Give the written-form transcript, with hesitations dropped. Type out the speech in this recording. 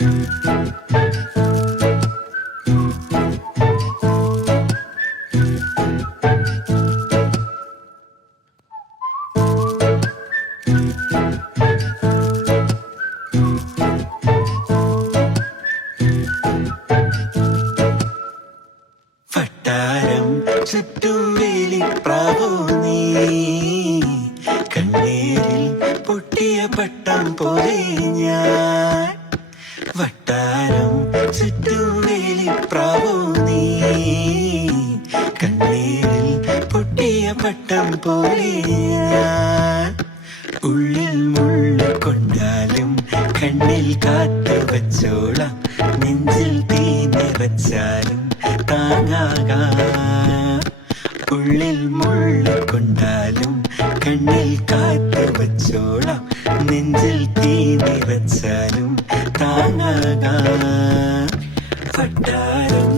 വട്ടാരം ചുറ്റും വേലിപ്രാവോ നീ, കണ്ണീരിൽ പൊട്ടിയ പട്ടം പോലെ ഞാൻ. വട്ടാരം ചുറ്റും വേലിപ്രാവോ നീ, കണ്ണീരിൽ പൊട്ടിയ പട്ടം പോലെ ഞാൻ. ഉള്ളിൽ മുള്ളു കൊണ്ടാലും കണ്ണിൽ കാത്തു വച്ചോളാം, നെഞ്ചിൽ തീ നിറച്ചാലും താങ്ങാകാം. ഉള്ളിൽ മുള്ളു കൊണ്ടാലും കണ്ണിൽ കാത്തു വച്ചോളാം, നെഞ്ചിൽ തീ നിറച്ചാലും താങ്ങാകാം. വട്ടാരം